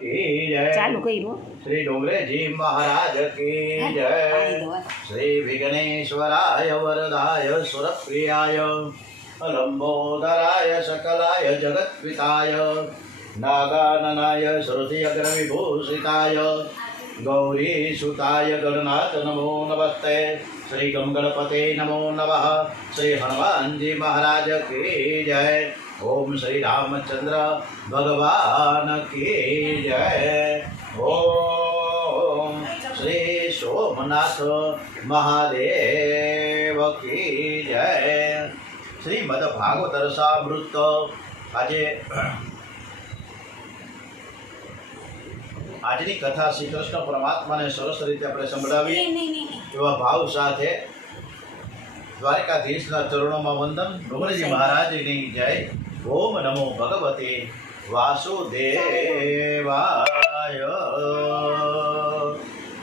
की जय। चालू करो। श्री डोंगरेजी महाराज की जय। श्री विघ्नेश्वराय वरदाय सुरप्रियाय लंबोदराय सकलाय जगत्पिताय नागाननाय श्रुति अग्रविभूषिताय गौरी सुताय गणनाथ नमो नमस्ते। श्री गंगणपते नमो नमः। श्री हनुमान जी महाराज की जय। ओम श्री रामचंद्र भगवान की जय। ओम श्री सोमनाथ महादेव की जय। श्रीमद भागवत रसामृत આજની કથા શ્રી કૃષ્ણ પરમાત્માને સરસ રીતે આપણે સંભળાવી એવા ભાવ સાથે દ્વારકાધીશના ચરણોમાં વંદન। ડુંગરજી મહારાજની જય। ઓમ નમો ભગવતે વાસુદેવાય।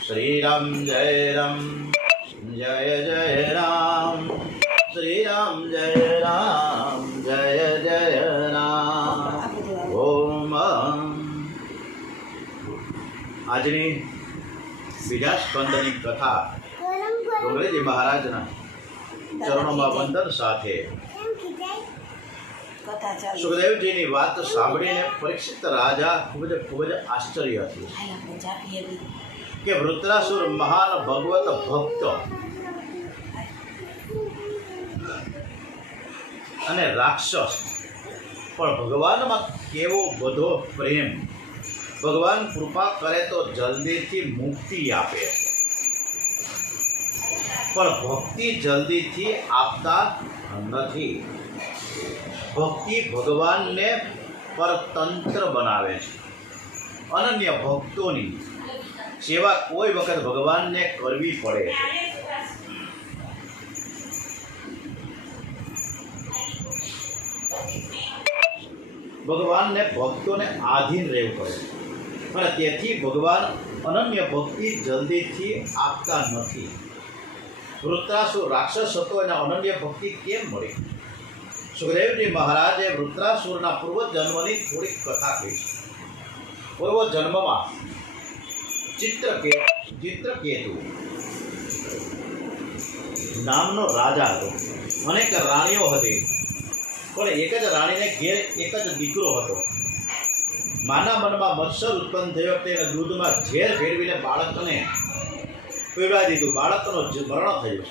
શ્રી રામ જય રામ જય જય રામ। શ્રી રામ જય રામ જય જય રામ। ઓમ આજની બીજા સ્કંદની કથા ડુંગરેજી મહારાજના ચરણોમાં વંદન સાથે સુખદેવજીની વાત સાંભળીને પરીક્ષિત રાજા ખૂબ જ આશ્ચર્ય થયું કે વૃત્રાસુર મહાન ભગવત ભક્ત અને રાક્ષસ પણ ભગવાનમાં કેવો બધો પ્રેમ। ભગવાન કૃપા કરે તો જલ્દીથી મુક્તિ આપે પણ ભક્તિ જલ્દીથી આપતા નથી। ભક્તિ ભગવાનને પરતંત્ર બનાવે છે। અનન્ય ભક્તોની સેવા કોઈ વખત ભગવાનને કરવી પડે છે। ભગવાનને ભક્તોને આધીન રહેવું પડે અને તેથી ભગવાન અનન્ય ભક્તિ જલ્દીથી આપતા નથી। વૃત્રાસુર રાક્ષસ હતો એને અનન્ય ભક્તિ કેમ મળી? સુખદેવજી મહારાજે વૃત્રાસુરના પૂર્વજન્મની થોડીક કથા કહી છે। પૂર્વજન્મમાં ચિત્રકેતુ નામનો રાજા હતો। અનેક રાણીઓ હતી પણ એક જ રાણીને ઘેર એક જ દીકરો હતો। માના મનમાં મત્સર ઉત્પન્ન થયો તેને દૂધમાં ઝેર ભેળવીને બાળકને પીવડાવી દીધું। બાળકનો મરણ થયું।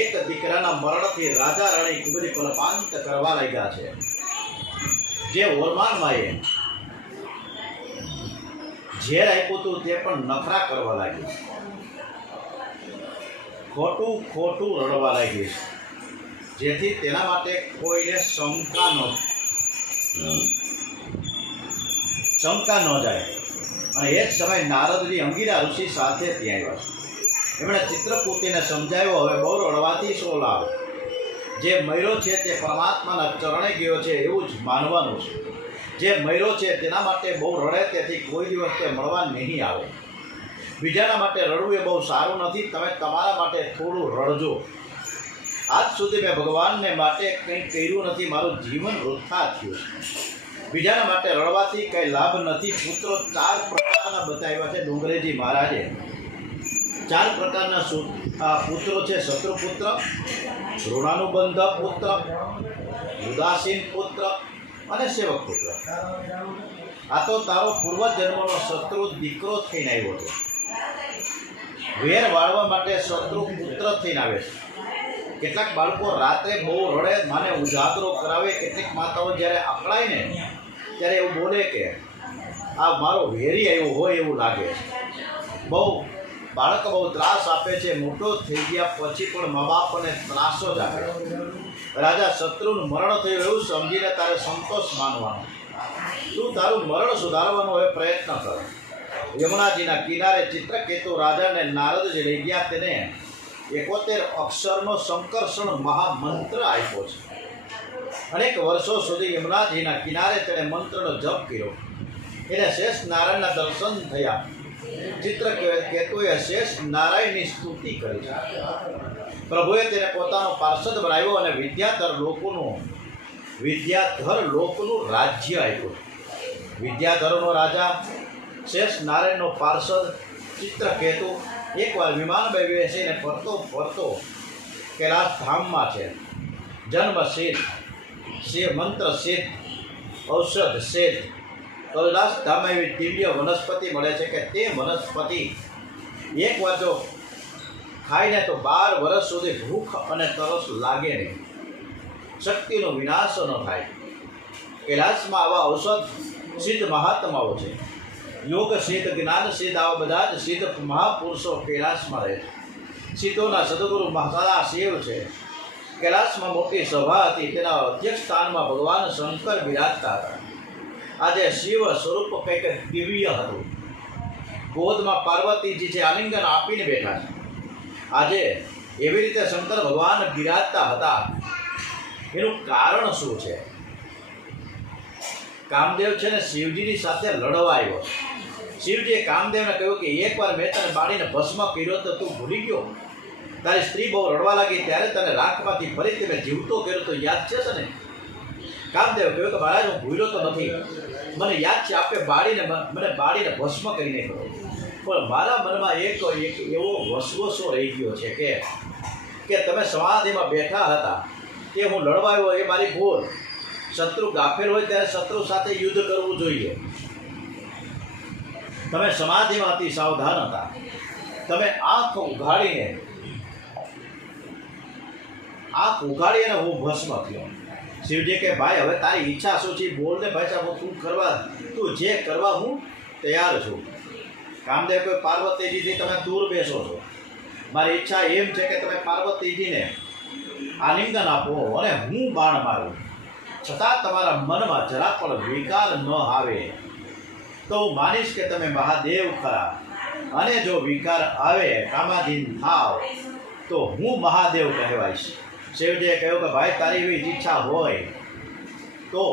એક દીકરાના મરણથી રાજા રાણી ખૂબ જ કલ્પાંત કરવા લાગ્યા છે। જે ઓરમાનમાએ ઝેર આપ્યું હતું તે પણ નખરા કરવા લાગ્યું। ખોટું રડવા લાગ્યું જેથી તેના માટે કોઈને શંકા ન જાય। અને એ જ સમયે નારદજી અંગીરા ઋષિ સાથે ત્યાં આવ્યા છે। એમણે ચિત્રકૂટીને સમજાવ્યો હવે બહુ રડવાથી શો લાભ? જે મર્યો છે તે પરમાત્માના ચરણે ગયો છે એવું જ માનવાનું છે। જે મર્યો છે તેના માટે બહુ રડે તેથી કોઈ દિવસ તે મળવા નહીં આવે। બીજાના માટે રડવું એ બહુ સારું નથી। તમે તમારા માટે થોડું રડજો। આજ સુધી મેં ભગવાનને માટે કંઈ કર્યું નથી। મારું જીવન વૃથા થયું। બીજાના માટે રડવાથી કંઈ લાભ નથી। પુત્રો 4 પ્રકારના બતાવ્યા છે ડુંગરેજી મહારાજે। 4 પ્રકારના પુત્રો છે। શત્રુપુત્ર, ઋણાનુબંધ પુત્ર, ઉદાસીન પુત્ર અને સેવક પુત્ર। આ તો તારો પૂર્વજન્મનો શત્રુ દીકરો થઈને આવ્યો છે। વેર વાળવા માટે શત્રુ પુત્ર થઈને આવે છે। કેટલાક બાળકો રાત્રે બહુ રડે માને ઉજાગરો કરાવે। કેટલીક માતાઓ જ્યારે અકળાય ને ત્યારે એવું બોલે કે આ મારો વેરી આવ્યો હોય એવું લાગે છે। બાળક બહુ ત્રાસ આપે છે। મોટો થઈ ગયા પછી પણ મા બાપને ત્રાસો જ આપે। રાજા શત્રુનું મરણ થયું એવું સમજીને તારે સંતોષ માનવાનો। તું તારું મરણ સુધારવાનો હવે પ્રયત્ન કર। યમુનાજીના કિનારે ચિત્રકેતુ રાજાને નારદજી લઈ ગયા। તેને 71 અક્ષરનો સંકર્ષણ મહામંત્ર આપ્યો છે। અનેક વર્ષો સુધી યમુનાજીના કિનારે તેણે મંત્રનો જપ કર્યો। એને શેષ નારાયણના દર્શન થયા। ચિત્રકેતુએ શેષ નારાયણની સ્તુતિ કરી છે। પ્રભુએ તેને પોતાનો પાર્ષદ બનાવ્યો અને વિદ્યાધર લોકનું રાજ્ય આપ્યું। વિદ્યાધરોનો રાજા શેષ નારાયણનો પાર્ષદ ચિત્રકેતુ એકવાર વિમાનમાં બેસીને ફરતો ફરતો કૈલાસ ધામમાં છે. જન્મ સિદ્ધ, મંત્ર સિદ્ધ, ઔષધ સિદ્ધ કૈલાસ ધામમાં એવી દિવ્ય વનસ્પતિ મળે છે કે તે વનસ્પતિ એકવાર જો ખાઈને તો 12 વર્ષ સુધી ભૂખ અને તરસ લાગે નહીં, શક્તિનો વિનાશ ન થાય. કૈલાસમાં આવા ઔષધ સિદ્ધ મહાત્માઓ છે. યોગ સિદ્ધ, જ્ઞાન સિદ્ધ, આવા બધા જ સિદ્ધ મહાપુરુષો કૈલાસમાં રહે છે. સિદ્ધોના સદગુરુ મહારાજ શિવ છે. કૈલાસમાં મોટી સભા હતી, તેના અધ્યક્ષ સ્થાનમાં ભગવાન શંકર બિરાજતા હતા. આજે શિવ સ્વરૂપ કંઈક દિવ્ય હતું. ગોદમાં પાર્વતીજી જે આલિંગન આપીને બેઠા છે. આજે એવી રીતે શંકર ભગવાન બિરાજતા હતા. એનું કારણ શું છે? કામદેવ છે ને શિવજીની સાથે લડવા આવ્યો. શિવજીએ કામદેવને કહ્યું કે એકવાર મેં તને બાળીને ભસ્મ કર્યો તો તું ભૂલી ગયો. તારી સ્ત્રી બહુ રડવા લાગી ત્યારે તને રાખમાંથી ફરીથી મેં જીવતો કર્યો તો યાદ છે ને? કામદેવ કહ્યું કે મહારાજ હું ભૂલ્યો તો નથી, મને યાદ છે આપે મને બાળીને ભસ્મ કરીને કરો. પણ મારા મનમાં એક એવો વસવસો રહી ગયો છે કે તમે સમાધિમાં બેઠા હતા કે હું લડવા આવ્યો એ મારી ભૂલ. શત્રુ ગાફેલ હોય ત્યારે શત્રુ સાથે યુદ્ધ કરવું જોઈએ. તમે સમાધિમાં અતિ સાવધાન હતા. તમે આંખ ઉઘાડી અને હું ભસ્મ થયો. શિવજી કે ભાઈ હવે તારી ઈચ્છા શું છે બોલ ને ભાઈ સાહેબ, તું જે કરવા હું તૈયાર છું. કામદેવ કોઈ પાર્વતીજીથી તમે દૂર બેસો છો. મારી ઈચ્છા એમ છે કે તમે પાર્વતીજીને આલિંગન આપો અને હું બાણ મારું, છતાં તમારા મનમાં જરા પણ વિકાર ન આવે તો હું માનીશ કે તમે મહાદેવ ખરા. અને જો વિકાર આવે, કામાધીન થાવ તો હું મહાદેવ કહેવાઈશ. શિવજીએ કહ્યું કે ભાઈ તારી એવી ઈચ્છા હોય તો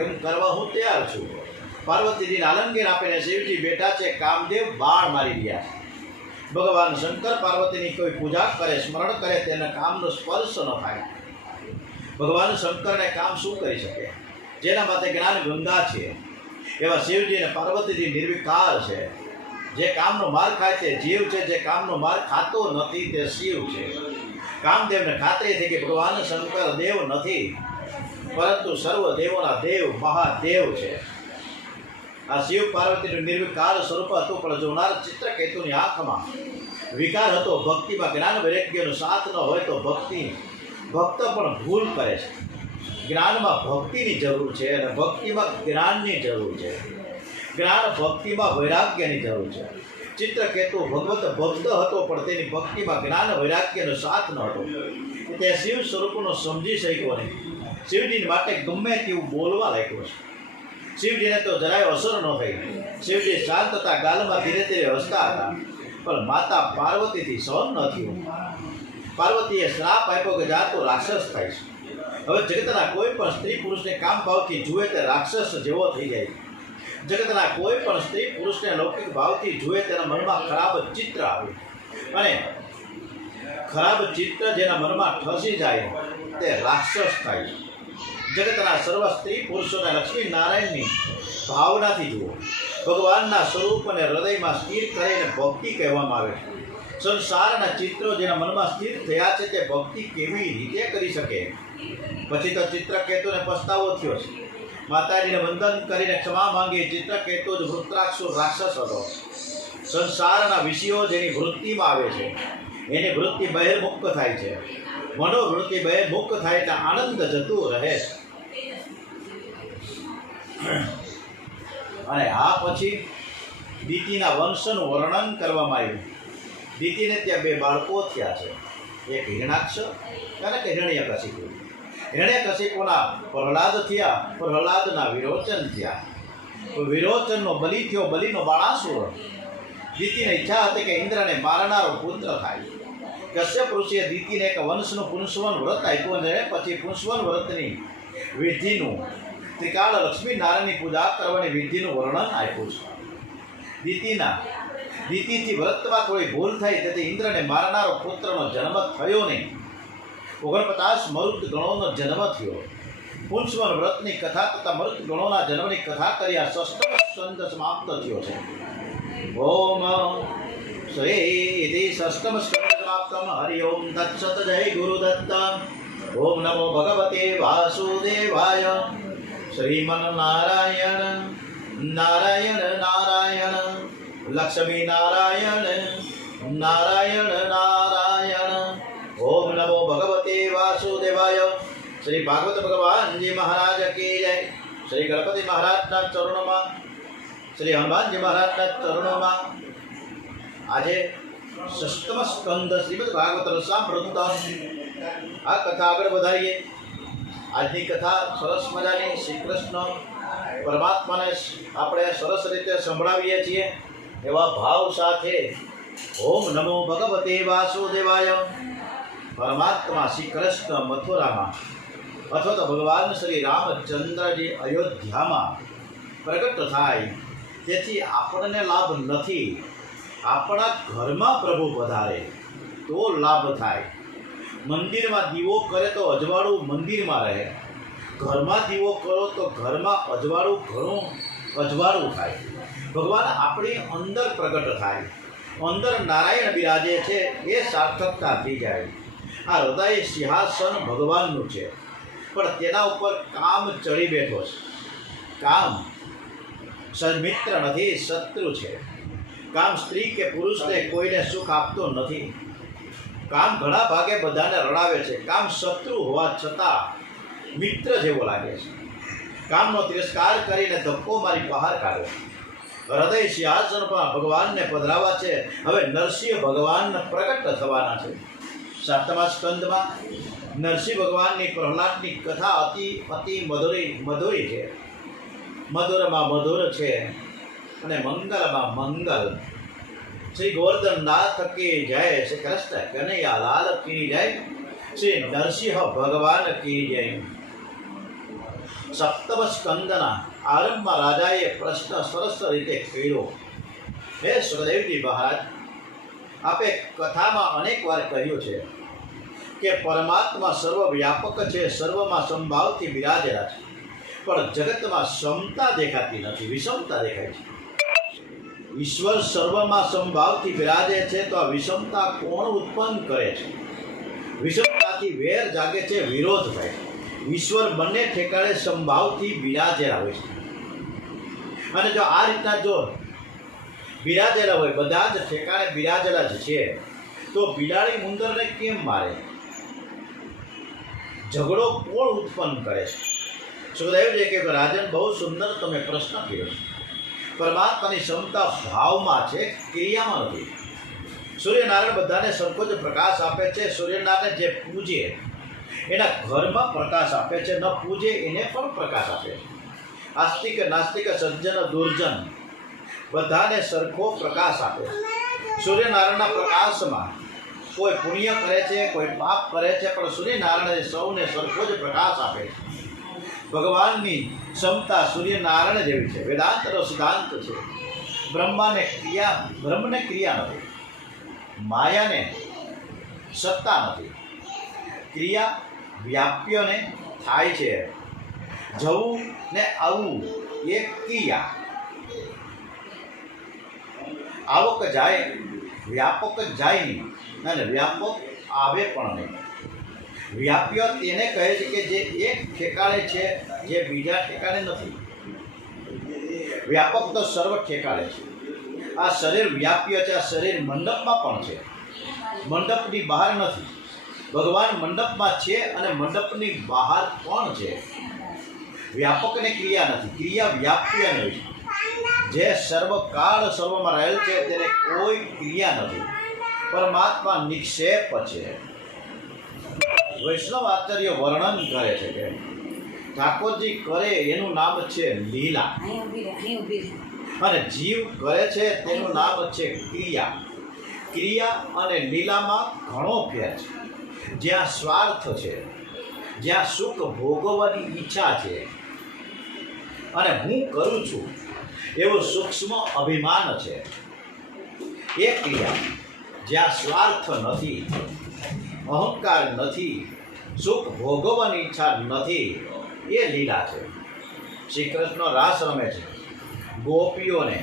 એમ કરવા હું તૈયાર છું. પાર્વતીજીને આલિંગન આપીને શિવજી બેઠા છે. કામદેવ બાણ મારી રહ્યા છે. ભગવાન શંકર પાર્વતીની કોઈ પૂજા કરે, સ્મરણ કરે, તેને કામનો સ્પર્શ ન થાય. ભગવાન શંકરને કામ શું કરી શકે? જેના માટે જ્ઞાન ગંગા છે એવા શિવજી અને પાર્વતીજી નિર્વિકાર છે. જે કામનો માર ખાય તે જીવ છે, જે કામનો માર ખાતો નથી તે શિવ છે. કામદેવને ખાતરી થઈ કે ભગવાન શંકર દેવ નથી, પરંતુ સર્વ દેવોના દેવ મહાદેવ છે. આ શિવ પાર્વતીનું નિર્વિકાર સ્વરૂપ હતું, પણ જોનાર ચિત્રકેતુની આંખમાં વિકાર હતો. ભક્તિમાં જ્ઞાન વૈરાગ્યનો સાથ ન હોય તો ભક્ત પણ ભૂલ કરે છે. જ્ઞાનમાં ભક્તિની જરૂર છે અને ભક્તિમાં જ્ઞાનની જરૂર છે. જ્ઞાન ભક્તિમાં વૈરાગ્યની જરૂર છે. ચિત્રકેતુ ભગવત ભક્ત હતો, પણ તેની ભક્તિમાં જ્ઞાન વૈરાગ્યનો સાથ ન હતો. તે શિવ સ્વરૂપનો સમજી શક્યો નહીં. શિવજી માટે ગમે તેવું બોલવા લાગ્યો છે. શિવજીને તો જરાય અસર ન થઈ. શિવજી શાંત હતા, ગાલમાં ધીરે ધીરે હસતા હતા, પણ માતા પાર્વતીથી સહન ન થયું. પાર્વતીએ શ્રાપ આપ્યો કે જા તો રાક્ષસ થાય છે. હવે જગતના કોઈ પણ સ્ત્રી પુરુષને કામ ભાવથી જુએ તે રાક્ષસ જેવો થઈ જાય. જગતના કોઈ પણ સ્ત્રી પુરુષને લૌકિક ભાવથી જુએ તેના મનમાં ખરાબ ચિત્ર આવે, અને ખરાબ ચિત્ર જેના મનમાં ઠસી જાય તે રાક્ષસ થાય. જગતના સર્વ સ્ત્રી પુરુષોને લક્ષ્મી નારાયણની ભાવનાથી જુઓ. ભગવાનના સ્વરૂપને હૃદયમાં સ્થિર કરીને ભક્તિ કહેવામાં આવે છે. સંસારના ચિત્રો જેના મનમાં સ્થિર થયા છે તે ભક્તિ કેવી રીતે કરી શકે? પછી તો ચિત્રકેતુને પસ્તાવો થયો છે. માતાજીને વંદન કરીને ક્ષમા માંગી. ચિત્રકેતુ જ વૃત્રાક્ષુર રાક્ષસ હતો. સંસારના વિષયો જેની વૃત્તિમાં આવે છે એની વૃત્તિ બહિર્મુખ થાય છે. મનોવૃત્તિ બહિર્મુખ થાય એટલે આનંદ જતું રહે છે. અને આ પછી દીતિના વંશનું વર્ણન કરવામાં આવ્યું. દીતિને ત્યાં 2 બાળકો થયા છે, એક હિરણાક્ષ અને એક હિરણ્યકશિપુ. હિરણ્યકશિપુના પ્રહલાદ થયા, પ્રહલાદના વિરોચન થયા. વિરોચનનો બલિ થયો, બલિનો બાણાસુર. દીતિને ઈચ્છા હતી કે ઇન્દ્રને મારનારો પુત્ર થાય. કશ્યપ ઋષિએ દીતિને એક વંશનું પુંસવન વ્રત આપ્યું, અને પછી પુંસવન વ્રતની વિધિનું ત્રિકાળ લક્ષ્મી નારાયણની પૂજા કરવાની વિધિનું વર્ણન આપ્યું છે. દીતિથી વ્રતમાં થોડી ભૂલ થઈ, તેથી ઇન્દ્રને મારનારો પુત્રનો જન્મ થયો નહીં. 49 મરુદ ગણોનો જન્મ થયો. પુંસવન વ્રતની કથા તથા મૃત ગણોના જન્મની કથા કરી આ ષષ્ઠમ સ્કંદ સમાપ્ત થયો છે. ઓમ શ્રી ઇતિ ષષ્ઠમ સ્કંદ સમાપ્તમ. હરિ ઓમ તત્સત. જય ગુરુદત્ત. ઓમ નમો ભગવતે વાસુદેવાય. શ્રીમન્નારાયણ નારાયણ નારાયણ લક્ષ્મી નારાયણ નારાયણ નારાયણ. ઓમ નમો ભગવતે વાસુદેવાય. શ્રી ભાગવત ભગવાનજી મહારાજ કી જય. શ્રી ગણપતિ મહારાજના ચરણોમાં, શ્રી હનુમાનજી મહારાજના ચરણોમાં આજે ષષ્ઠમ સ્કંદ શ્રીમદ ભાગવત રસામૃત આ કથા આગળ વધારીએ. આજની કથા સરસ મજાની શ્રી કૃષ્ણ પરમાત્માને આપણે સરસ રીતે સંભળાવીએ છીએ એવા ભાવ સાથે ઓમ નમો ભગવતે વાસુદેવાય. પરમાત્મા શ્રી કૃષ્ણ મથુરામાં અથવા તો ભગવાન શ્રી રામચંદ્રજી અયોધ્યામાં પ્રગટ થાય, તેથી આપણને લાભ નથી. આપણા ઘરમાં પ્રભુ વધારે તો લાભ થાય. મંદિરમાં દીવો કરે તો અજવાળું મંદિરમાં રહે, ઘરમાં દીવો કરો તો ઘરમાં અજવાળું ઘણું અજવાળું થાય. ભગવાન આપણી અંદર પ્રગટ થાય, અંદર નારાયણ બિરાજે છે એ સાર્થકતા થઈ જાય. આ હૃદય સિંહાસન ભગવાનનું છે, પણ તેના ઉપર કામ ચડી બેઠો છે. કામ સન્મિત્ર નથી, શત્રુ છે. કામ સ્ત્રી કે પુરુષને કોઈને સુખ આપતો નથી. કામ ઘણા ભાગે બધાને રડાવે છે. કામ શત્રુ હોવા છતાં મિત્ર જેવો લાગે છે. કામનો તિરસ્કાર કરીને ધક્કો મારી બહાર કાઢ્યો. હૃદય સિંહાસન પર ભગવાનને પધરાવા છે. હવે નરસિંહ ભગવાન પ્રગટ થવાના છે. સાતમા સ્કંદમાં નરસિંહ ભગવાનની પ્રહલાદની કથા અતિ મધુરી છે. મધુરમાં મધુર છે અને મંગલમાં મંગલ. શ્રી ગોવર્ધનનાથ કી જય. શ્રી કૃષ્ણ કનૈયા લાલ કી જય. શ્રી નરસિંહ ભગવાન કી જય. સપ્તમ સ્કંદના આરંભમાં રાજાએ પ્રશ્ન સરસ રીતે કર્યો. હે સુખદેવજી મહારાજ, આપે કથામાં અનેક વાર કહ્યું છે કે પરમાત્મા સર્વવ્યાપક છે, સર્વમાં સંભાવથી બિરાજેલા છે, પણ જગતમાં સમતા દેખાતી નથી, વિષમતા દેખાય છે. ઈશ્વર સર્વમાં સંભાવથી બિરાજે છે તો આ વિષમતા કોણ ઉત્પન્ન કરે છે? વિષમતાથી વેર જાગે છે, વિરોધ થાય છે. ઈશ્વર બંને ઠેકાણે સંભાવથી બિરાજેલા હોય છે. અને જો આ રીતના જો બિરાજેલા હોય, બધા જ ઠેકાણે બિરાજેલા જ છે, તો બિલાડી ઉંદરને કેમ મારે? ઝઘડો કોણ ઉત્પન્ન કરે છે? સુખદેવજી કે રાજન, બહુ સુંદર તમે પ્રશ્ન કર્યો છે. પરમાત્માની ક્ષમતા ભાવમાં છે, ક્રિયામાં નથી. સૂર્યનારાયણ બધાને સરખો જ પ્રકાશ આપે છે. સૂર્યનારાયણ જે પૂજે એના ઘરમાં પ્રકાશ આપે છે, ન પૂજે એને પણ પ્રકાશ આપે છે. આસ્તિક નાસ્તિક સજ્જન દુર્જન બધાને સરખો પ્રકાશ આપે છે. સૂર્યનારાયણના પ્રકાશમાં કોઈ પુણ્ય કરે છે, કોઈ પાપ કરે છે, પણ સૂર્યનારાયણ સૌને સરખો જ પ્રકાશ આપે છે. ભગવાનની ક્ષમતા સૂર્યનારાયણ જેવી છે. વેદાંતનો સિદ્ધાંત છે, બ્રહ્મને ક્રિયા નથી, માયાને સત્તા નથી. ક્રિયા વ્યાપ્યને થાય છે. જવું ને આવવું એ ક્રિયા. આવક જાય, વ્યાપક જાય નહીં, અને વ્યાપક આવે પણ નહીં. વ્યાપ્ય તેને કહે છે કે જે એક ઠેકાણે છે, જે બીજા ઠેકાણે નથી. વ્યાપક તો સર્વ ઠેકાણે છે. આ શરીર વ્યાપ્ય છે. આ શરીર મંડપમાં પણ છે, મંડપની બહાર નથી. ભગવાન મંડપમાં છે અને મંડપની બહાર પણ છે. વ્યાપકને ક્રિયા નથી, ક્રિયા વ્યાપ્ય નહીં. જે સર્વકાળ સર્વમાં રહેલ છે તેને કોઈ ક્રિયા નથી. પરમાત્મા નિક્ષેપ છે. વૈષ્ણવ આચાર્ય વર્ણન કરે છે કે ઠાકોરજી કરે એનું નામ છે લીલા, અને જીવ કરે છે તેનું નામ છે ક્રિયા. ક્રિયા અને લીલામાં ઘણો ફેર છે. જ્યાં સ્વાર્થ છે, જ્યાં સુખ ભોગવવાની ઈચ્છા છે અને હું કરું છું એવું સૂક્ષ્મ અભિમાન છે, એ ક્રિયા. જ્યાં સ્વાર્થ નથી, અહંકાર નથી, સુખ ભોગવવાની ઈચ્છા નથી, એ લીલા છે. શ્રી કૃષ્ણ રાસ રમે છે, ગોપીઓને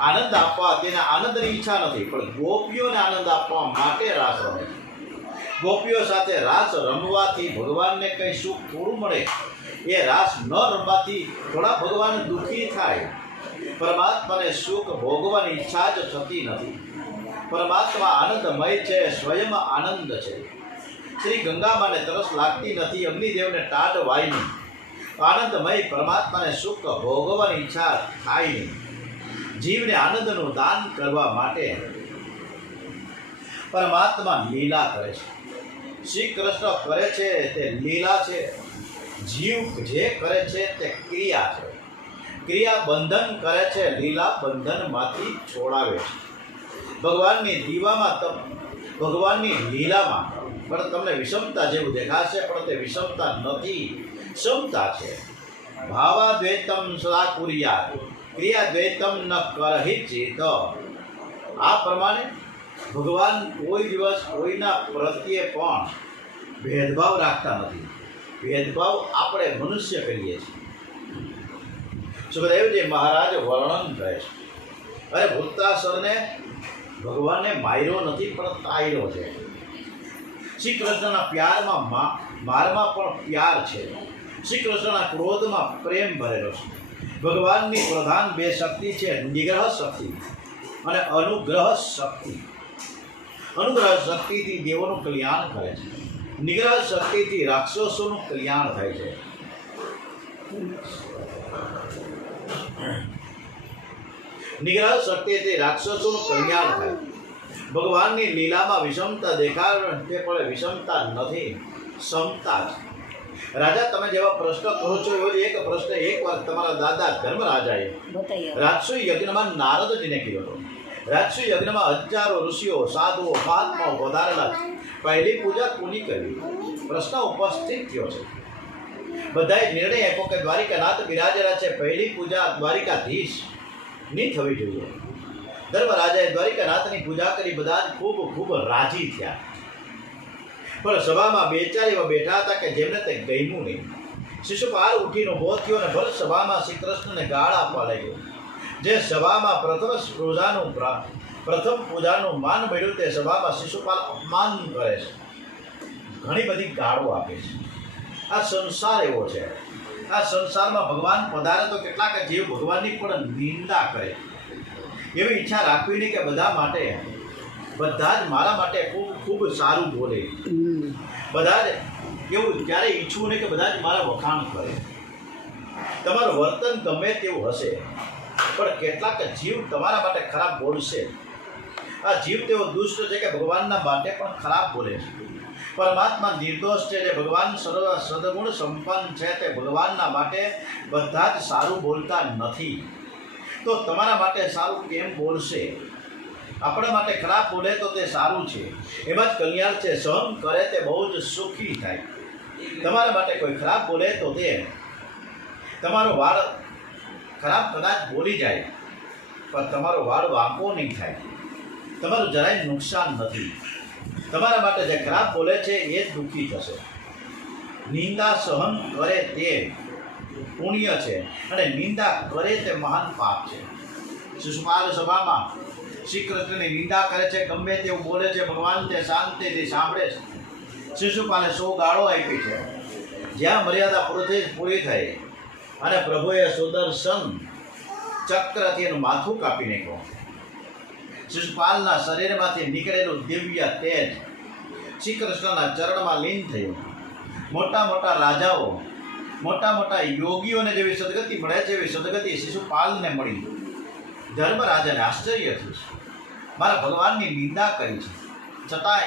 આનંદ આપવા, તેના આનંદની ઈચ્છા નથી, પણ ગોપીઓને આનંદ આપવા માટે રાસ રમે છે. ગોપીઓ સાથે રાસ રમવાથી ભગવાનને કંઈ સુખ થોડું મળે? એ રાસ ન રમવાથી થોડા ભગવાન દુઃખી થાય? પરમાત્માને સુખ ભોગવાની ઈચ્છા જ થતી નથી. પરમાત્મા આનંદમય છે, સ્વયં આનંદ છે. શ્રી ગંગામાને તરસ લાગતી નથી, અગ્નિદેવને ટાઢ વાય નહીં. આનંદમય પરમાત્માને સુખ ભોગવવાની ઈચ્છા થાય નહીં. જીવને આનંદનું દાન કરવા માટે પરમાત્મા લીલા કરે છે. શ્રી કૃષ્ણ કરે છે તે લીલા છે. જીવ જે કરે છે તે ક્રિયા છે. ક્રિયા બંધન કરે છે, લીલા બંધનમાંથી છોડાવે છે. ભગવાનની ભગવાનની લીલામાં પણ તમને વિષમતા જેવું દેખાશે, પણ તે વિષમતા નથી, સમતા છે. ભાવાદ્વૈતમ સદા કુર્યાત ક્રિયાદ્વૈતમ ન કરહિ ચેત. આ પ્રમાણે ભગવાન કોઈ દિવસ કોઈના પ્રત્યે પણ ભેદભાવ રાખતા નથી. ભેદભાવ આપણે મનુષ્ય કરીએ છીએ. સુખદેવજી મહારાજ વર્ણન કરે છે, અરે વૃત્રાસુરને ભગવાનને માર્યો નથી, પણ તાર્યો છે. શ્રી કૃષ્ણના મારમાં પણ પ્યાર છે. શ્રી કૃષ્ણના ક્રોધમાં પ્રેમ ભરેલો છે. ભગવાનની પ્રધાન બે શક્તિ છે, નિગ્રહ શક્તિ અને અનુગ્રહ શક્તિ. અનુગ્રહ શક્તિથી દેવોનું કલ્યાણ કરે છે. નિગ્રહ શક્તિથી રાક્ષસોનું કલ્યાણ થાય છે. નિગ્રહ શક્તિથી રાક્ષસોનું કલ્યાણ થાય. ભગવાનની લીલામાં વિષમતા દેખાય તે પણ વિષમતા નથી, સમતા છે. રાજા, તમે જેવા પ્રશ્ન કહો છો એવો જ એક પ્રશ્ન એકવાર તમારા દાદા ધર્મરાજાએ રાજસુ યજ્ઞમાં નારદજીને કર્યો હતો. રાજસુ યજ્ઞમાં હજારો ઋષિઓ, સાધુઓ, મહાત્માઓ પધારેલા છે. પહેલી પૂજા કોની કરવી? પ્રશ્ન ઉપસ્થિત થયો છે. બધાએ નિર્ણય આપ્યો કે દ્વારિકાનાથ બિરાજેલા છે, પહેલી પૂજા દ્વારિકાધીશ ની થવી જોઈએ. ધર્મરાજાએ દ્વારિકાનાથની પૂજા કરી. બધા જ ખૂબ રાજી થયા. પણ સભામાં બેચારી એવા બેઠા હતા કે જેમને તે ગમ્યું નહીં. શિશુપાલ ઉઠીને ઊભો થયો અને ભર સભામાં શ્રી કૃષ્ણને ગાળ આપવા લાગ્યો. જે સભામાં પ્રથમ પૂજાનું માન મળ્યું તે સભામાં શિશુપાલ અપમાન કરે છે, ઘણી બધી ગાળો આપે છે. આ સંસાર એવો છે. આ સંસારમાં ભગવાન પધારે તો કેટલાક જીવ ભગવાનની પણ નિંદા કરે. એવી ઈચ્છા રાખવી નહીં કે બધા જ મારા માટે ખૂબ સારું બોલે. બધા જ એવું ક્યારેય ઈચ્છવું નહીં કે બધા જ મારા વખાણ કરે. તમારું વર્તન ગમે તેવું હશે, પણ કેટલાક જીવ તમારા માટે ખરાબ બોલશે. આ જીવ તેવો દુષ્ટ છે કે ભગવાનના માટે પણ ખરાબ બોલે છે. પરમાત્મા નિર્દોષ છે, જે ભગવાન સદગુણ સંપન્ન છે, તે ભગવાનના માટે બધા જ સારું બોલતા નથી. તો તમારા માટે સારું કેમ બોલશે? આપણા માટે ખરાબ બોલે તો તે સારું છે, એમાં જ કલ્યાણ છે. સહન કરે તે બહુ જ સુખી થાય. તમારા માટે કોઈ ખરાબ બોલે તો તે તમારો વાળ ખરાબ કદાચ બોલી જાય, પણ તમારો વાળ વાંકો નહીં થાય. તમારું જરાય નુકસાન નથી. તમારા માટે જે ખરાબ બોલે છે એ જ દુઃખી થશે. નિંદા સહન કરે તે પુણ્ય છે, અને નિંદા કરે તે મહાન પાપ છે. શિશુપાલ સભામાં શ્રી કૃષ્ણની નિંદા કરે છે, ગમે તેવું બોલે છે. ભગવાન તે શાંતિથી સાંભળે છે. શિશુપાલે 100 ગાળો આપી છે. જ્યાં મર્યાદા પૂરી થઈ અને પ્રભુએ સુદર્શન ચક્રથી એનું માથું કાપી નાખ્યું. શિશુપાલના શરીરમાંથી નીકળેલું દિવ્ય તેજ શ્રી કૃષ્ણના ચરણમાં લીન થયું. મોટા મોટા રાજાઓ, મોટા મોટા યોગીઓને જેવી સદગતિ મળે છે એવી સદગતિ શિશુપાલને મળી. ધર્મરાજાને આશ્ચર્ય થયું. મારા ભગવાનની નિંદા કરી છે, છતાં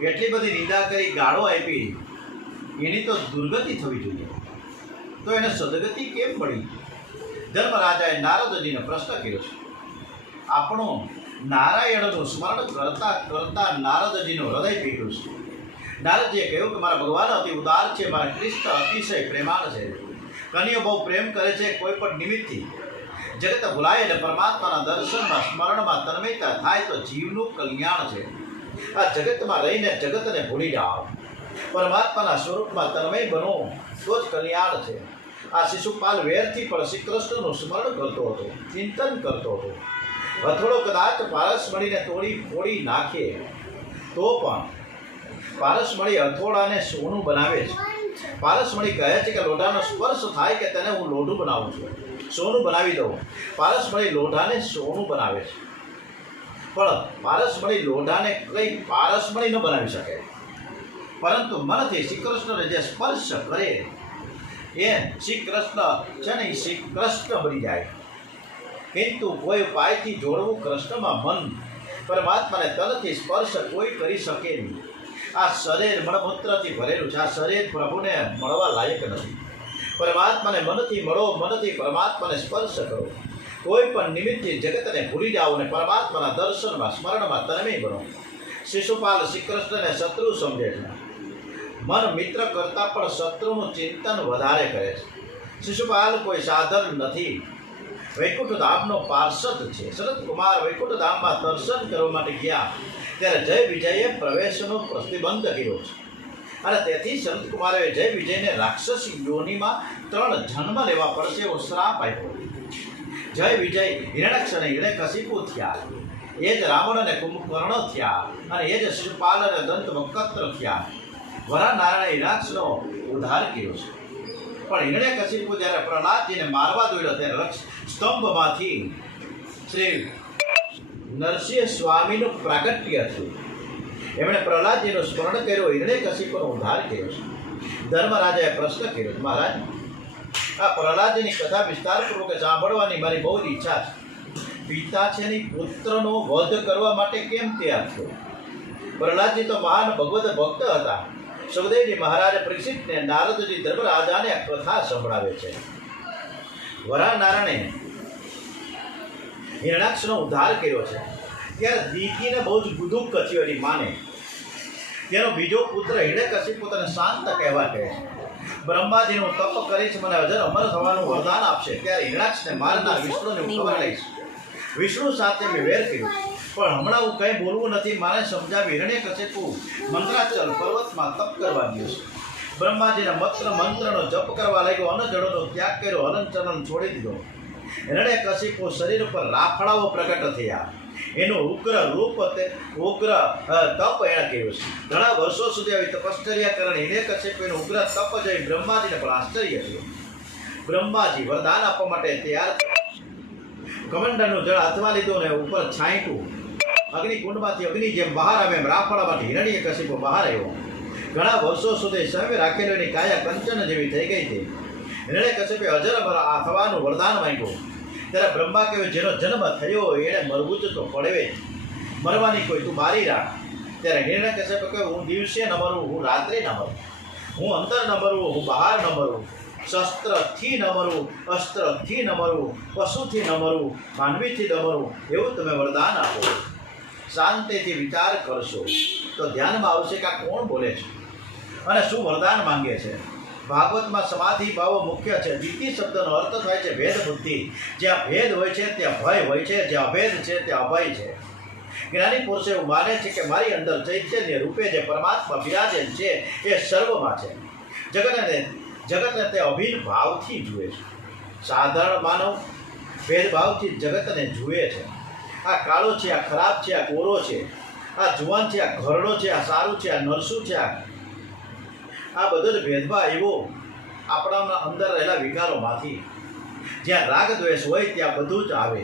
એટલી બધી નિંદા કરી, ગાળો આપી, એની તો દુર્ગતિ થવી જોઈએ, તો એને સદગતિ કેમ મળી? ધર્મરાજાએ નારદજીને પ્રશ્ન કર્યો છે. આપણું નારાયણનું સ્મરણ કરતા કરતા નારદજીનું હૃદય પીડ્યું છે. નારદજીએ કહ્યું કે મારા ભગવાન અતિ ઉદાર છે, મારા કૃષ્ણ અતિશય પ્રેમાળ છે. કન્યો બહુ પ્રેમ કરે છે. કોઈ પણ નિમિત્તથી જગત ભૂલાય એટલે પરમાત્માના દર્શનમાં સ્મરણમાં તન્મયતા થાય તો જીવનું કલ્યાણ છે. આ જગતમાં રહીને જગતને ભૂલી જાઓ. પરમાત્માના સ્વરૂપમાં તન્મય બનો તો જ કલ્યાણ છે. આ શિશુપાલ વેરથી પણ શ્રી કૃષ્ણનું સ્મરણ કરતો હતો, ચિંતન કરતો હતો. હથોડો કદાચ પારસમણીને તોડી ફોડી નાખે તો પણ પારસમણી હથોડાને સોનું બનાવે છે. પારસમણી કહે છે કે લોઢાનો સ્પર્શ થાય કે તેને હું લોઢું બનાવું છું, સોનું બનાવી દઉં. પારસમણી લોઢાને સોનું બનાવે છે, પણ પારસમણી લોઢાને કંઈ પારસમણી ન બનાવી શકે. પરંતુ મનથી શ્રી કૃષ્ણને જે સ્પર્શ કરે એ શ્રી કૃષ્ણ છે ને શ્રી કૃષ્ણ બની જાય. કિંતુ કોઈ ઉપાયથી જોડવું કૃષ્ણમાં મન, પરમાત્માને તનથી સ્પર્શ કોઈ કરી શકે નહીં. આ શરીર મળમૂત્રથી ભરેલું છે. આ શરીર પ્રભુને મળવા લાયક નથી. પરમાત્માને મનથી મળો, મનથી પરમાત્માને સ્પર્શ કરો. કોઈ પણ નિમિત્તથી જગતને ભૂલી જાઓ અને પરમાત્માના દર્શનમાં સ્મરણમાં તન્મય બનો. શિશુપાલ શ્રી કૃષ્ણને શત્રુ સમજે છે. મન મિત્ર કરતાં પણ શત્રુનું ચિંતન વધારે કરે છે. શિશુપાલ કોઈ સાધન નથી, વૈકુંઠ ધામનો પાર્ષદ છે. શરદકુમાર વૈકુંઠ ધામમાં દર્શન કરવા માટે ગયા ત્યારે જય વિજયે પ્રવેશનો પ્રતિબંધ કર્યો છે. અને તેથી શરદકુમારે જય વિજયને રાક્ષસી યોનિમાં 3 જન્મ લેવા પડશે એવો શ્રાપ આપ્યો. જય વિજય હિરણ્યાક્ષ અને હિરણ્યકશિપુ થયા, એ જ રાવણ અને કુંભકર્ણ થયા, અને એ જ શિશુપાલ અને દંતવક્ત્ર થયા. વરા નારાયણે હિરણ્યાક્ષનો ઉદ્ધાર કર્યો છે. પણ હિરણ્યકશિપુ જ્યારે પ્રહલાદજીને મારવા દોડ્યો ત્યારે સ્તંભમાંથી શ્રી નરસિંહ સ્વામીનું પ્રાગટ્ય થયું. એમણે પ્રહલાદજીનું સ્મરણ કર્યું, હિરણ્યકશિપુનો ઉદ્ધાર કર્યો છે. ધર્મરાજાએ પ્રશ્ન કર્યો, મહારાજ આ પ્રહલાદજીની કથા વિસ્તારપૂર્વક સાંભળવાની મારી બહુ જ ઈચ્છા છે. પિતા છે ની પુત્રનો વધ કરવા માટે કેમ તૈયાર થયો? પ્રહલાદજી તો મહાન ભગવત ભક્ત હતા. સુખદેવજી મહારાજ પરીક્ષિતને નારદજી ધર્મરાજાને આ કથા સંભળાવે છે. વરા નારાયણે હિરણ્યાક્ષનો ઉદ્ધાર કર્યો છે. ત્યારે દીકરીને બહુ જ ગુદુક થયો એની માને. તેનો બીજો પુત્ર હિરણ્યકશિપુ પોતાને શાંત કહેવા કહે છે. બ્રહ્માજીનું તપ કરીશ, મને અજર અમર થવાનું વરદાન આપશે, ત્યારે હિરણ્યાક્ષને મારનાર વિષ્ણુને હું ખબર લઈશ. વિષ્ણુ સાથે મેં વેર કર્યું, પણ હમણાં હું કંઈ બોલવું નથી. મારે સમજાવી. હિરણ્યકશિપુ મંત્રાચલ પર્વતમાં તપ કરવા ગયો છે. બ્રહ્માજીના મંત્રનો જપ કરવા લાગ્યો, અન્નજળનો ત્યાગ કર્યો, હલનચલન છોડી દીધો. હિરણ્યકશિપુ શરીર ઉપર રાફડાઓ પ્રગટ થયા. એનું ઉગ્ર રૂપ ઉગ્ર તપ એણે કર્યું છે. ઘણા વર્ષો સુધી આવી તપશ્ચર્યા કરીને હિરણ્યકશિપુ એનું ઉગ્ર તપ જોઈ બ્રહ્માજીને પણ આશ્ચર્ય થયું. બ્રહ્માજી વરદાન આપવા માટે તૈયાર. કમંડળનું જળ હાથમાં લીધું અને ઉપર છાંટ્યું. અગ્નિકુંડમાંથી અગ્નિ જેમ બહાર આવે એમ રાફડામાંથી હિરણ્યકશિપુ બહાર આવ્યો. ઘણા વર્ષો સુધી સામે રાખેલો એની કાયા કંચન જેવી થઈ ગઈ હતી. હિરણ્યકશિપુએ અજર થવાનું વરદાન માંગ્યું. ત્યારે બ્રહ્મા કહ્યું, જેનો જન્મ થયો એણે મરવું જ તો પડવે, મરવાની કોઈ તું મારી રાખ. ત્યારે હિરણ્યકશિપુ કહ્યું, હું દિવસે ન મરું, હું રાત્રે ન મરું, હું અંદર ન મરું, હું બહાર ન મરું, શસ્ત્રથી ન મરું, અસ્ત્રથી ન મરું, પશુથી ન મરું, માનવીથી ન મરું, એવું તમે વરદાન આપો. શાંતિથી વિચાર કરશો તો ધ્યાનમાં આવશે કે આ કોણ બોલે છે અને શું વરદાન માંગે છે. ભાગવતમાં સમાધિ ભાવો મુખ્ય છે. દ્વિતીય શબ્દનો અર્થ થાય છે ભેદ બુદ્ધિ. જ્યાં ભેદ હોય છે ત્યાં ભય હોય છે, જ્યાં અભેદ છે ત્યાં અભય છે. જ્ઞાની પુરુષ એવું માને છે કે મારી અંદર ચૈતન્ય રૂપે જે પરમાત્મા બિરાજેલ છે એ સર્વમાં છે. જગતને તે અભિન્ન ભાવથી જુએ છે. સાધારણ માનવ ભેદભાવથી જગતને જુએ છે. આ કાળો છે, આ ખરાબ છે, આ ગોરો છે, આ જુવાન છે, આ ઘરડો છે, આ સારું છે, આ નરસું છે. આ બધો જ ભેદભાવ એવો આપણાના અંદર રહેલા વિકારોમાંથી. જ્યાં રાગ દ્વેષ હોય ત્યાં બધું જ આવે.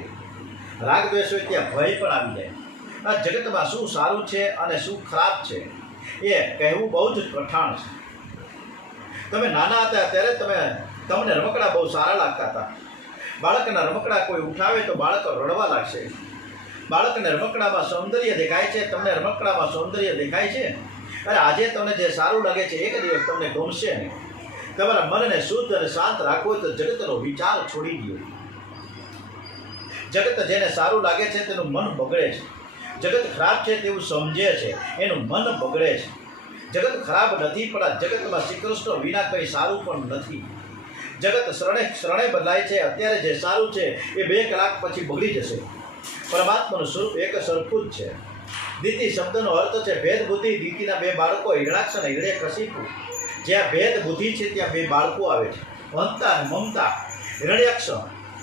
રાગ દ્વેષ હોય ત્યાં ભય પણ આવી જાય. આ જગતમાં શું સારું છે અને શું ખરાબ છે એ કહેવું બહુ જ કઠણ છે. તમે નાના હતા ત્યારે તમને રમકડા બહુ સારા લાગતા હતા. બાળકના રમકડા કોઈ ઉઠાવે તો બાળકો રડવા લાગશે. બાળકને રમકડામાં સૌંદર્ય દેખાય છે, તમને રમકડામાં સૌંદર્ય દેખાય છે. અને આજે તમને જે સારું લાગે છે એક દિવસ તમને ગમશે નહીં. તમારા મનને શુદ્ધ અને શાંત રાખવું હોય તો જગતનો વિચાર છોડી દો. જગત જેને સારું લાગે છે તેનું મન બગડે છે. જગત ખરાબ છે તેવું સમજે છે, એનું મન બગડે છે. જગત ખરાબ નથી, પણ આ જગતમાં શ્રી કૃષ્ણ વિના કંઈ સારું પણ નથી. જગત શરણે બદલાય છે. અત્યારે જે સારું છે એ 2 કલાક પછી બગડી જશે. પરમાત્માનું સ્વરૂપ એક સરખું જ છે. દીતિ શબ્દનો અર્થ છે ભેદ બુદ્ધિ. દીતિના બે બાળકો હિરણાક્ષ અને હિરણ્યકશિપુ. જ્યાં ભેદ બુદ્ધિ છે ત્યાં બે બાળકો આવે છે, અહંતા અને મમતા. હિરણ્યક્ષ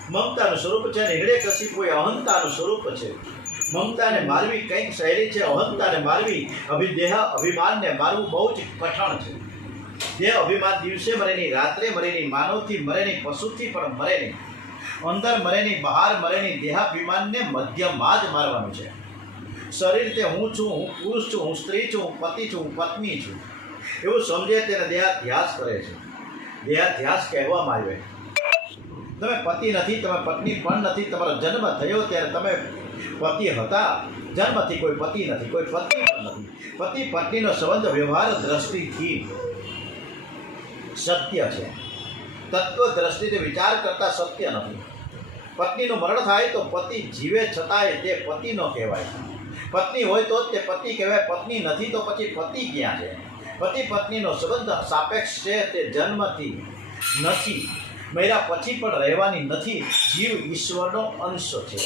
મમતાનું સ્વરૂપ છે અને હિરણ્યકશિપુ એ અહંતાનું સ્વરૂપ છે. મમતાને મારવી કંઈક સહેલી છે, અહંતાને મારવી દેહ અભિમાનને મારવું બહુ જ કઠણ છે. દેહ અભિમાન દિવસે મરે નહીં, રાત્રે મરે નહીં, માનવથી મરે નહીં, પશુથી પણ મરે નહીં, અંદર મરે નહીં, બહાર મરે નહીં. દેહાભિમાનને મધ્યમાં જ મારવાનું છે. શરીર તે હું છું, હું પુરુષ છું, હું સ્ત્રી છું, હું પતિ છું, હું પત્ની છું, એવું સમજે તેને દેહાધ્યાસ કરે છે. દેહાધ્યાસ કહેવામાં આવે. તમે પતિ નથી, તમે પત્ની પણ નથી. તમારો જન્મ થયો ત્યારે તમે પતિ હતા, જન્મથી કોઈ પતિ નથી, કોઈ પત્ની પણ નથી. પતિ પત્નીનો સંબંધ વ્યવહાર દ્રષ્ટિથી સત્ય છે, તત્વ દ્રષ્ટિથી વિચાર કરતા સત્ય નથી. પત્નીનું મરણ થાય તો પતિ જીવે છતાંય તે પતિ ન કહેવાય. પત્ની હોય તો જ તે પતિ કહેવાય, પત્ની નથી તો પછી પતિ ક્યાં છે? પતિ પત્નીનો સંબંધ સાપેક્ષ છે, તે જન્મથી નથી, મર્યા પછી પણ રહેવાની નથી. જીવ ઈશ્વરનો અંશ છે,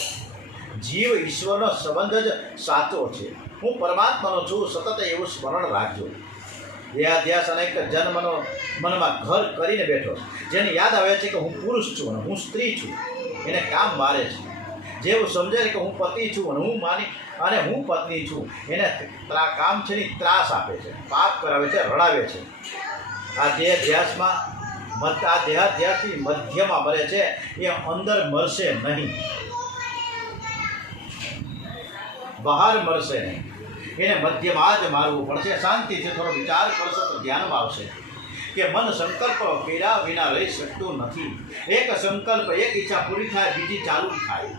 જીવ ઈશ્વરનો સંબંધ જ સાચો છે. હું પરમાત્માનો છું સતત એવું સ્મરણ રાખજો. દેહાધ્યાસ અનેક જન્મનો મનમાં ઘર કરીને બેઠો, જેને યાદ આવે છે કે હું પુરુષ છું અને હું સ્ત્રી છું, એને કામ મારે છે. જેવું સમજે છે કે હું પતિ છું અને હું પત્ની છું, એને કામ છે ને ત્રાસ આપે છે, પાપ કરાવે છે, રડાવે છે. આ દેહાધ્યાસથી મધ્યમાં મરે છે, એ અંદર મરશે નહીં, બહાર મરશે નહીં. એને મધ્યમાં જ મારવું પડશે. શાંતિથી થોડો વિચાર કરશો તો ધ્યાનમાં આવશે કે મન સંકલ્પ કર્યા વિના રહી શકતું નથી. એક સંકલ્પ, એક ઈચ્છા પૂરી થાય, બીજી ચાલુ થાય,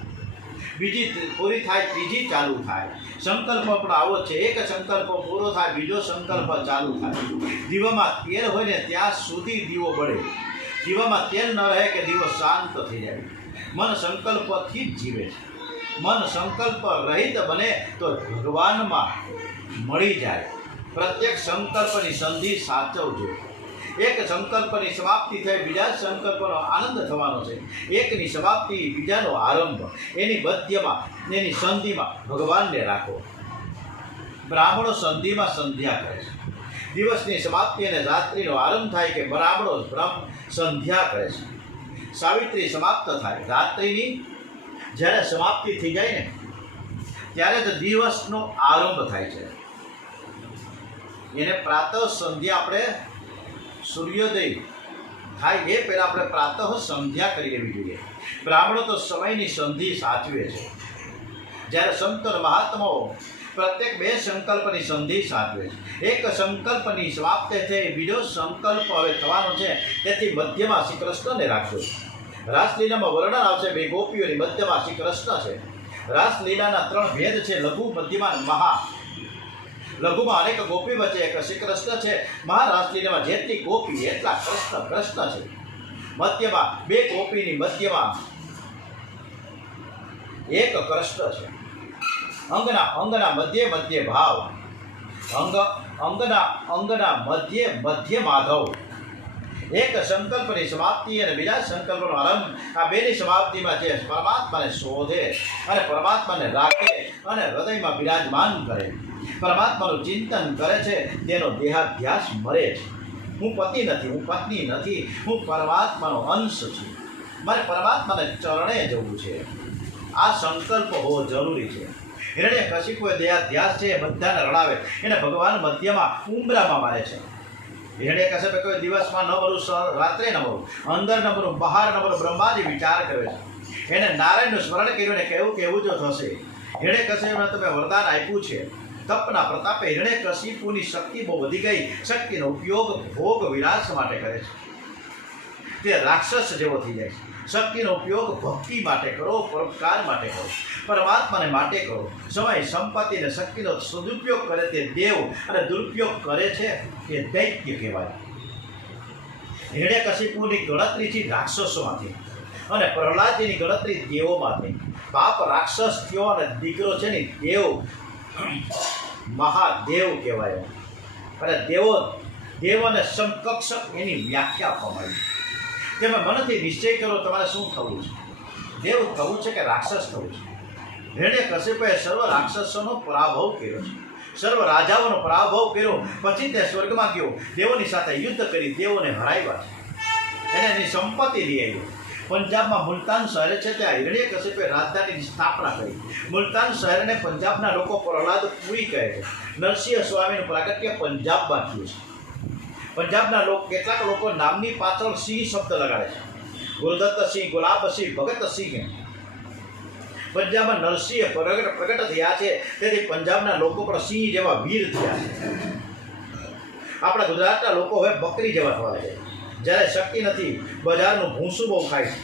બીજી પૂરી થાય, ત્રીજી ચાલુ થાય. સંકલ્પ પણ આવો છે, એક સંકલ્પ પૂરો થાય, બીજો સંકલ્પ ચાલુ થાય. દીવામાં તેલ હોય ને ત્યાં સુધી દીવો બળે. દીવામાં તેલ ન રહે કે દીવો શાંત થઈ જાય. મન સંકલ્પથી જ જીવે છે. મન સંકલ્પ રહિત બને તો ભગવાનમાં મળી જાય. પ્રત્યેક સંકલ્પની સંધિ સાચવજો. એક સંકલ્પની સમાપ્તિ થઈ, બીજા સંકલ્પનો આનંદ થવાનો છે. એકની સમાપ્તિ, બીજાનો આરંભ. એની મધ્યમાં, એની સંધિમાં ભગવાનને રાખો. બ્રાહ્મણો સંધિમાં સંધ્યા કરે છે. દિવસની સમાપ્તિ અને રાત્રિનો આરંભ થાય કે બ્રાહ્મણો સંધ્યા કરે છે. સાવિત્રી સમાપ્ત થાય, રાત્રિની જ્યારે સમાપ્તિ થઈ જાય ને ત્યારે જ દિવસનો આરંભ થાય છે. એને પ્રાતઃ સંધ્યા, આપણે સૂર્યોદય થાય એ પહેલાં આપણે પ્રાતઃ સંધ્યા કરી લેવી જોઈએ. બ્રાહ્મણો તો સમયની સંધિ સાચવે છે, જ્યારે સંતો મહાત્માઓ પ્રત્યેક બે સંકલ્પની સંધિ સાચવે છે. એક સંકલ્પની સમાપ્તિ થઈ, બીજો સંકલ્પ હવે થવાનો છે, તેથી મધ્યમાં શ્રી કૃષ્ણને રાખજો. રાસલીલામાં વર્ણન આવશે બે ગોપીઓની, મધ્યમાં શ્રી કૃષ્ણ છે. રાસલીલાના 3 ભેદ છે, લઘુ, મધ્યમાં, મહા. લઘુમાં અનેક ગોપી વચ્ચે એક શ્રી કૃષ્ણ છે. મહારાસલીલામાં જેટલી ગોપી એટલા કૃષ્ણ છે. મધ્યમાં બે ગોપીની મધ્યમાં એક કૃષ્ણ છે. અંગના મધ્ય ભાવ, અંગના મધ્ય માધવ. એક સંકલ્પની સમાપ્તિ અને બીજા સંકલ્પનો આરંભ. આ બેની સમાપ્તિમાં જે પરમાત્માને શોધે અને પરમાત્માને રાખે અને હૃદયમાં બિરાજમાન કરે, પરમાત્માનું ચિંતન કરે છે, તેનો દેહાધ્યાસ મરે છે. હું પતિ નથી, હું પત્ની નથી, હું પરમાત્માનો અંશ છું, મારે પરમાત્માને ચરણે જવું છે. આ સંકલ્પ હોવો જરૂરી છે. હિરણ્યકશિપુએ દેહાધ્યાસ છે, એ બધાને રડાવે. એને ભગવાન મધ્યમાં ઉંબરામાં મારે છે. હિરણ્યકશિપે કોઈ દિવસમાં ન મરું, રાત્રે ન મરું, અંદર ન મરું, બહાર ન મરું, બ્રહ્માજી વિચાર કરે છે. એને નારાયણનું સ્મરણ કર્યું ને કેવું જો થશે. હિરણ્યકશિપુને તમે વરદાન આપ્યું છે. તપના પ્રતાપે હિરણ્યકશિપુની શક્તિ બહુ વધી ગઈ. શક્તિનો ઉપયોગ ભોગ વિલાસ માટે કરે છે, તે રાક્ષસ જેવો થઈ જાય છે. શક્તિનો ઉપયોગ ભક્તિ માટે કરો, પરોપકાર માટે કરો, પરમાત્માને માટે કરો. સમય, સંપત્તિ અને શક્તિનો સદુપયોગ કરે તે દેવ અને દુરુપયોગ કરે છે તે દૈત્ય કહેવાય. હિરણ્યકશિપુની ગણતરી છે રાક્ષસોમાંથી અને પ્રહલાદજીની ગણતરી દેવોમાંથી. બાપ રાક્ષસ થયો અને દીકરો છે ને દેવ, મહાદેવ કહેવાય. અને દેવ અને સમકક્ષ એની વ્યાખ્યા આપવામાં આવી. તમે મનથી નિશ્ચય કરો તમારે શું થવું છે, દેવ થવું છે કે રાક્ષસ થવું છે. હિરણ્યકશિપુએ સર્વ રાક્ષસોનો પરાભવ કર્યો છે, સર્વ રાજાઓનો પરાભવ કર્યો. પછી તે સ્વર્ગમાં ગયો, દેવોની સાથે યુદ્ધ કરી દેવોને હરાવ્યા છે, એને એની સંપત્તિ લઈ આવ્યો. પંજાબમાં મુલતાન શહેર છે, ત્યાં હિરણ્યકશિપુએ રાજધાનીની સ્થાપના કરી. મુલતાન શહેરને પંજાબના લોકો પ્રહલાદપુરી કહે છે. નરસિંહ સ્વામીનું પ્રાગટ્ય પંજાબમાં થયું છે. પંજાબના કેટલાક લોકો નામની પાછળ સિંહ શબ્દ લગાડે છે. ગુરુદત્ત સિંહ, ગુલાબસિંહ, ભગતસિંહ. પંજાબમાં નરસિંહ પ્રગટ થયા છે, તેથી પંજાબના લોકો પણ સિંહ જેવા વીર થયા છે. આપણા ગુજરાતના લોકો હવે બકરી જેવા થવા છે, જ્યારે શક્તિ નથી. બજારનું ભૂસું બહુ ખાય છે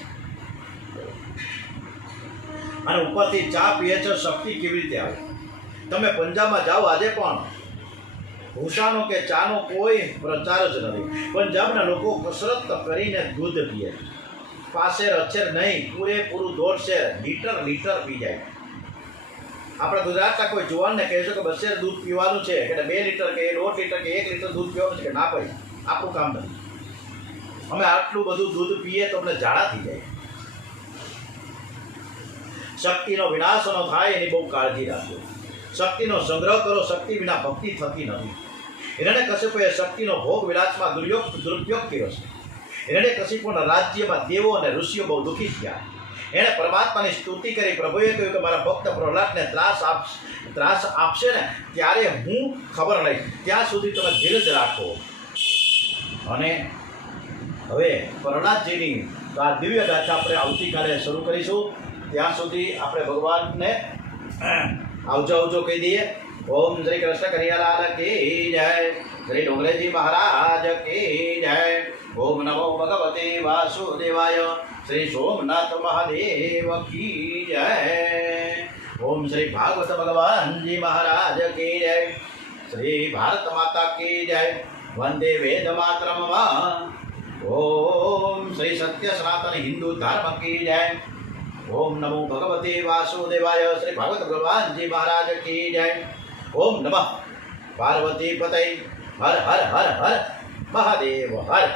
અને ઉપરથી ચા પીએ છે. શક્તિ કેવી રીતે આવે? તમે પંજાબમાં જાઓ, આજે પણ ભૂસાનો કે ચાનો કોઈ પ્રચાર જ નથી. પંજાબના લોકો કસરત કરીને દૂધ પીએ, પાસેર અછેર નહીં, પૂરેપૂરું દોઢશેર લીટર પી જાય. આપણા ગુજરાતના કોઈ જુવાનને કહેશો કે બસેર દૂધ પીવાનું છે, કે 2 લીટર કે 1.5 લીટર કે 1 લીટર દૂધ પીવાનું છે, કે ના ભાઈ આપણું કામ નથી. અમે આટલું બધું દૂધ પીએ તો અમને ઝાડા થઈ જાય. શક્તિનો વિનાશ ન થાય એની બહુ કાળજી રાખજો. શક્તિનો સંગ્રહ કરો, શક્તિ વિના ભક્તિ થતી નથી. હિરણ્યકશિપુએ શક્તિનો ભોગ વિલાસમાં દુરુપયોગ કર્યો છે. હિરણ્યકશિપુના રાજ્યમાં દેવો અને ઋષિઓ બહુ દુઃખી થયા. એણે પરમાત્માની સ્તુતિ કરી. પ્રભુએ કહ્યું કે મારા ભક્ત પ્રહલાદને ત્રાસ આપશે ને ત્યારે હું ખબર લઈશ, ત્યાં સુધી તમે ધીરજ રાખો. અને હવે પ્રહલાદજીની આ દિવ્ય ગાથા આપણે આવતીકાલે શરૂ કરીશું. ત્યાં સુધી આપણે ભગવાનને આવજો કહી દઈએ. ઓમ શ્રી કૃષ્ણ કનૈયાલાલ કી જય, શ્રી ડોંગરેજી મહારાજ કી જય. ઓમ નમો ભગવતે વાસુદેવાય, શ્રી સોમનાથ મહાદેવ કી જય. ઓમ શ્રી ભાગવત ભગવાનજી મહારાજ કી જય, શ્રી ભારત માતા કી જય. વંદે વેદ માતરમ. ઓમ શ્રી સત્ય સનાતન હિન્દુ ધર્મ કી જય. ઓમ નમો ભગવતે વાસુદેવાય, શ્રી ભાગવત ભગવાનજી મહારાજ કી જય. ઓમ નમઃ પાર્વતી પતય. હર હર હર હર મહાદેવ હર.